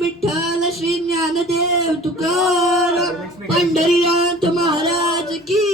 विठ्ठल श्री ज्ञानदेव तुकाराम पंढरीनाथ महाराज की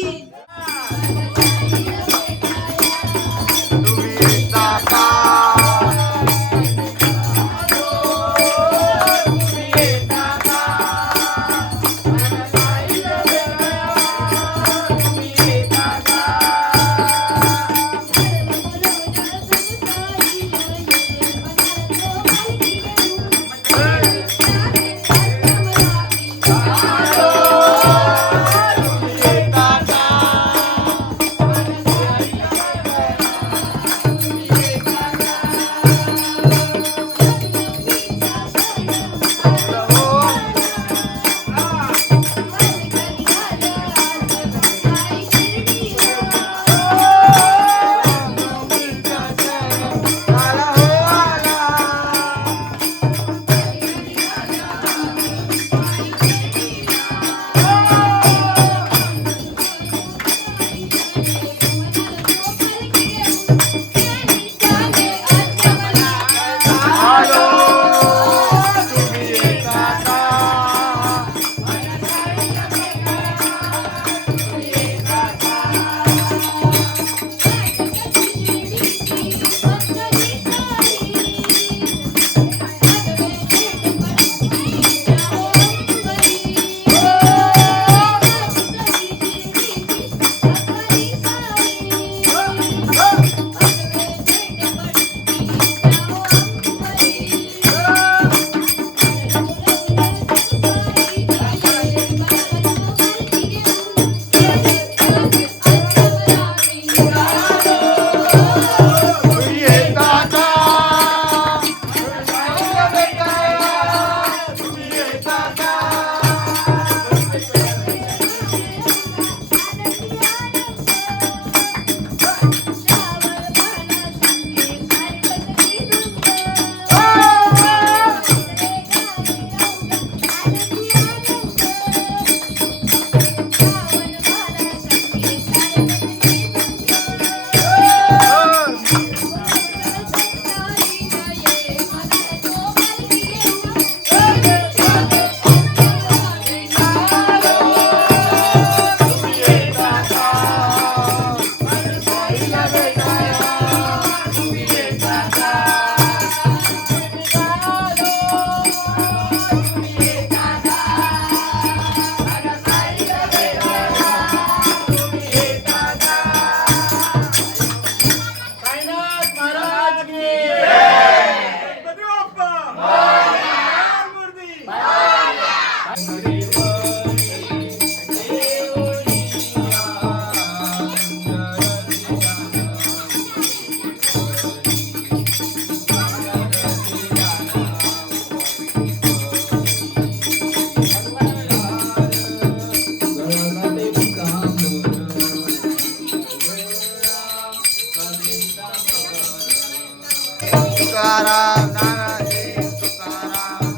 तुकाराम नानाजी तुकाराम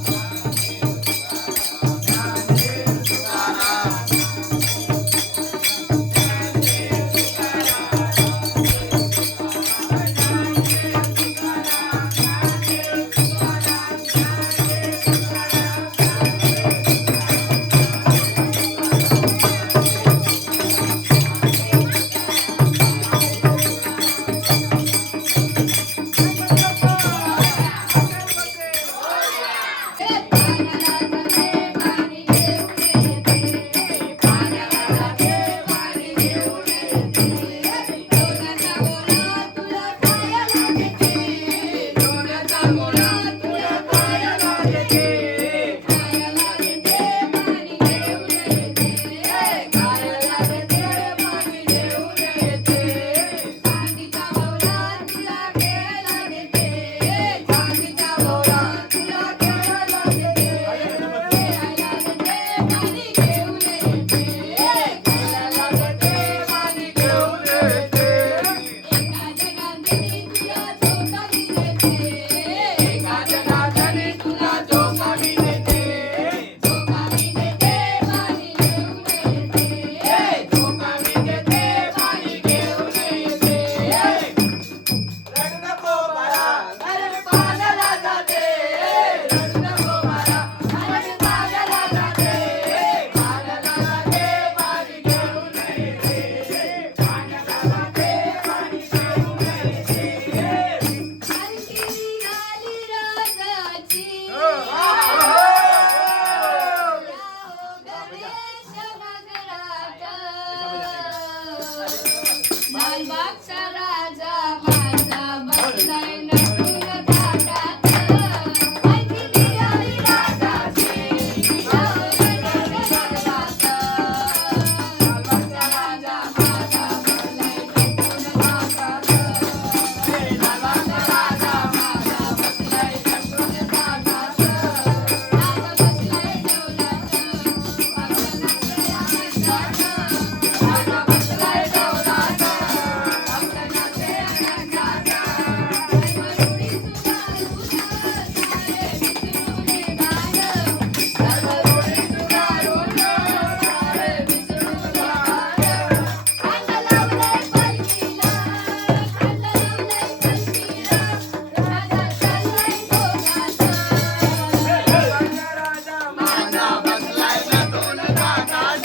लालबागचा राजा माझा बसलाय नटून ताटात. माहिती मिळाली राजाची लावलं दरबारात. लालबागचा राजा माझा बसलाय नटून ताटात. लालबागचा राजा माझा बसलाय नटून ताटात. राजा बसलाय डौलात अंगणातल्या अंगणात. राजा बसलाय डौलात अंगणातल्या अंगणात. मरुडी सुगारून सारे विसरून गाणं. मरुडी सुगारून सारे विसरून गाणं. खांड लावलंय पालखीला, खांड लावलंय पालखीला. राजा चाललाय डोलात. राजा माझा बसलाय नटून ताटात.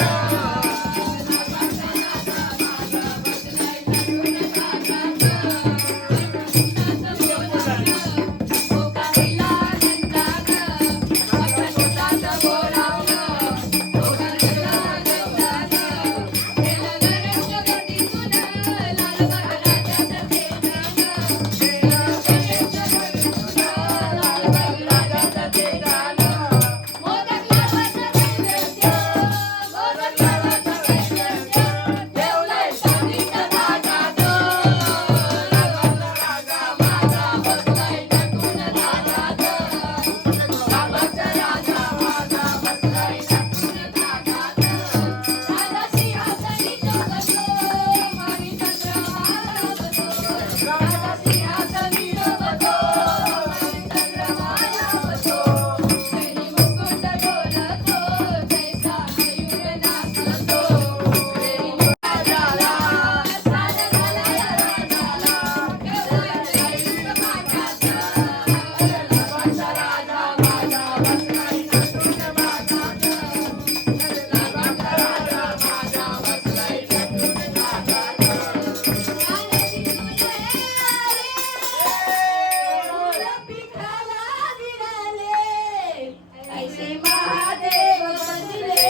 ऐसे महादेव बसले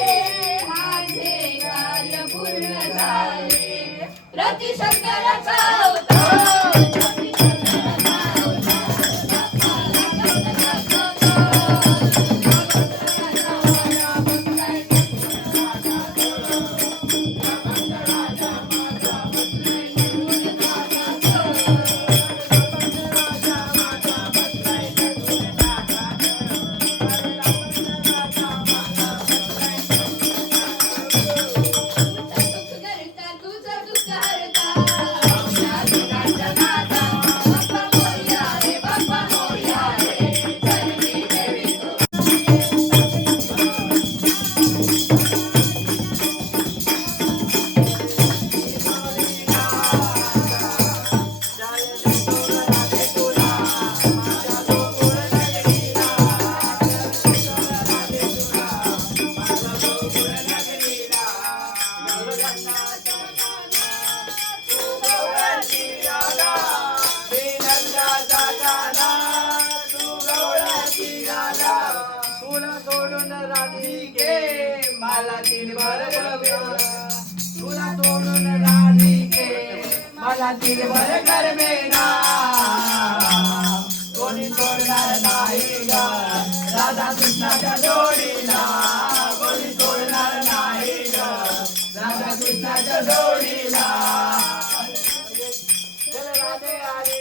माझे कार्य पूर्ण झाले. रतिशंकराचा अवतार, रतिशंकराचा तुझं दुःख हरता. बाप्पा मोरया रे, बाप्पा मोरया रे. चरणी देवी तू. तुला सोडून राधिके मला दिलभर गरबे. तुला सोडून राधिके मला दिलभर गरबेना. कोणी सोडणार नाही ग राधा कृष्णाच्या जोडीला. कोणी सोडणार नाही ग राधा कृष्णाच्या जोडीला. राधे हरी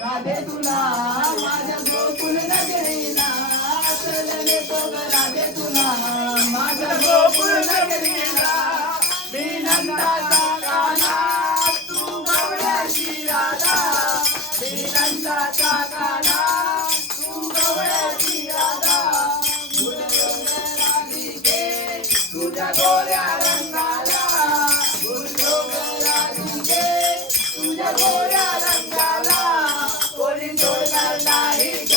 राधे तुला माझ्या गोकुल नगरीला. चलने तो ग राधे तुला माझ्या गोकुल नगरीला. मी नंदाचा काना तू गवळ्याची राधा. मी नंदाचा काना तू गवळ्याची राधा. गुलगोल राधिके तुझ्या गोऱ्या रंगाला. गुलगोल राधिके तुझ्या गोऱ्या रंगाला. कोणी सोडणार नाही ग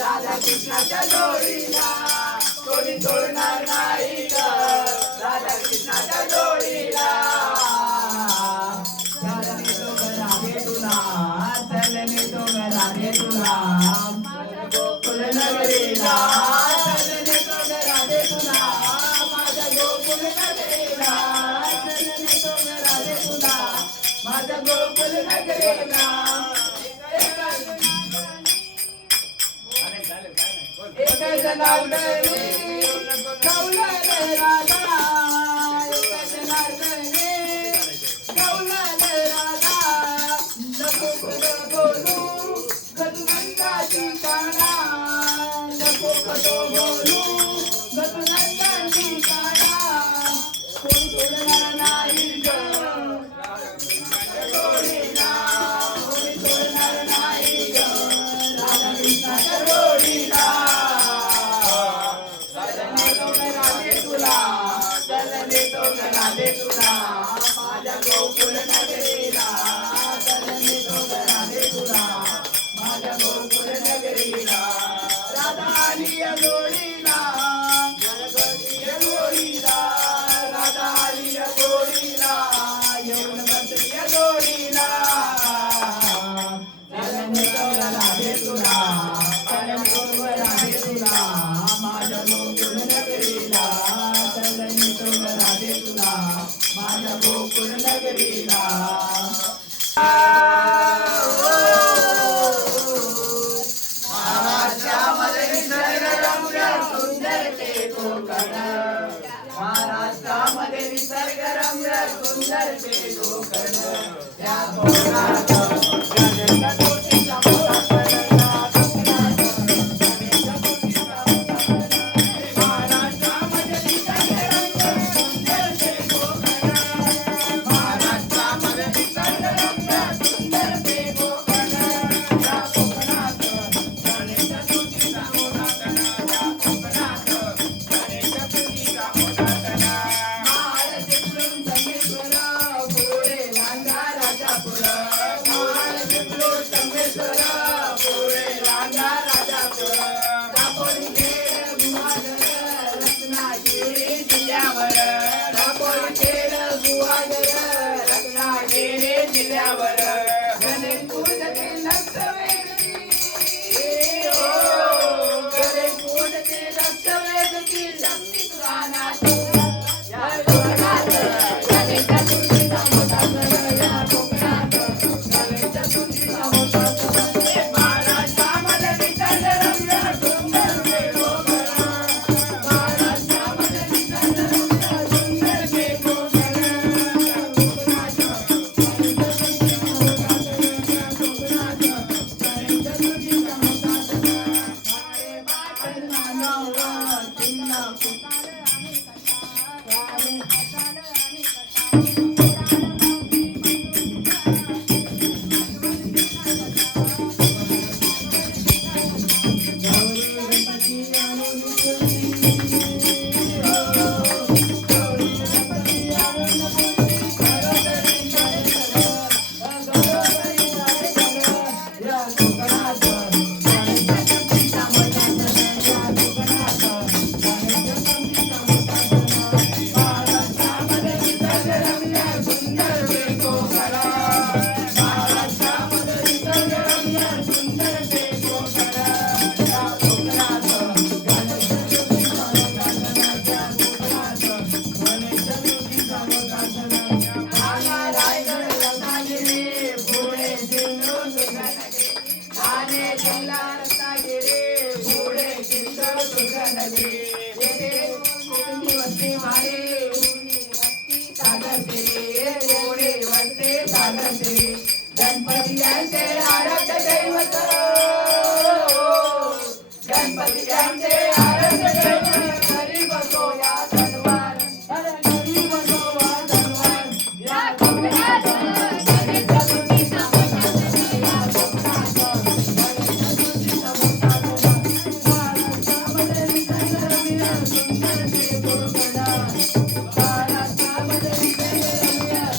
राधा कृष्णाच्या जोडीला. कोणी सोडणार नाही ग राधा कृष्णाच्या जोडीला. चलने तो ग राधे तुला, चलने तो ग राधे तुला माझ्या गोकुल नगरीला. चलने तो ग राधे तुला माझ्या गोकुल नगरीला. चलने तो ग राधे गोकुल नगरीला एक जनार्दनी कौलाले राधा एक जनार्दनी कौलाले राधा नको करो बोलू गदुनंदाची काना नको करो बोलू गदुनंदाची काना कोण सोडणार नाही ग जोडीला कोणी सोडणार नाही ग राधा कृष्णाच्या जोडीला चलने तो राधे तुला चलने तो राधे तुला माझ्या गोकुळ नगरीला चलने तो राधे तुला माझ्या गोकुळ नगरीला राधा आली या जोडीला गणपती या जोडीला राधा आली या जोडीला येऊन बसली या जोडीला चलने तो राधे तुला चलने तो राधे तुला माझ्या गोकुळ नगरीला चलने तो राधे तुला माझ्या गोकुळ नगरीला महाराष्ट्रामध्ये निसर्ग रम्य सुंदर ते कोकण महाराष्ट्रामध्ये निसर्ग रम्य सुंदर ते कोकण त्या कोकणात गणेश कोटीचा मोठा कणा कोकणात गणेश कोटीचा मोठा कणा महाराष्ट्रामध्ये निसर्ग रम्य सुंदर ते कोकण महाराष्ट्रामध्ये निसर्ग रम्य सुंदर ते कोकण त्या कोकणात गणेश कोटीचा मोठा कणा त्या कोकणात गणेश कोटीचा मोठा कणा महाल चिपळूण संगमेश्वर पुढे लांजा राजापूर महाल चिपळूण संगमेश्वर पुढे लांजा राजापूर दापोली खेड गुहागर रत्नागिरी जिल्ह्यावर दापोली खेड गुहागर रत्नागिरी जिल्ह्यावर गणेश पूजते नक्षवेदी गणेश पूजते नक्षवेदी शक्ती पुराणात या कोकणात गणेश चतुर्थीचा मोठा सण या कोकणात गणेश चतुर्थीचा मोठा सण महाराष्ट्रामध्ये निसर्ग रम्य सुंदर ते कोकण महाराष्ट्रामध्ये निसर्ग रम्य सुंदर ते कोकण त्या कोकणात गणेश चतुर्थीचा मोठा सण त्या कोकणात गणेश चतुर्थीचा मोठा सण अरे बाटल नानावर चिन्ह पुकारे आणि गणपती यांचे आराध्य दैवत गणपती यांचे आराध्य दैवत हरी बसो या धनवान हरी बसो या धनवान या कोकणात गणेश चतुर्थीचा मोठा सण या कोकणात गणेश चतुर्थीचा मोठा सण महाराष्ट्रामध्ये निसर्ग रम्य सुंदर ते कोकण महाराष्ट्रामध्ये निसर्ग रम्य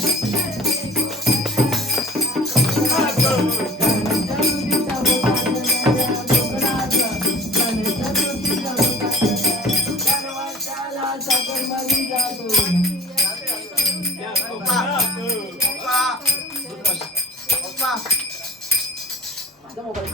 माझा मोबाईल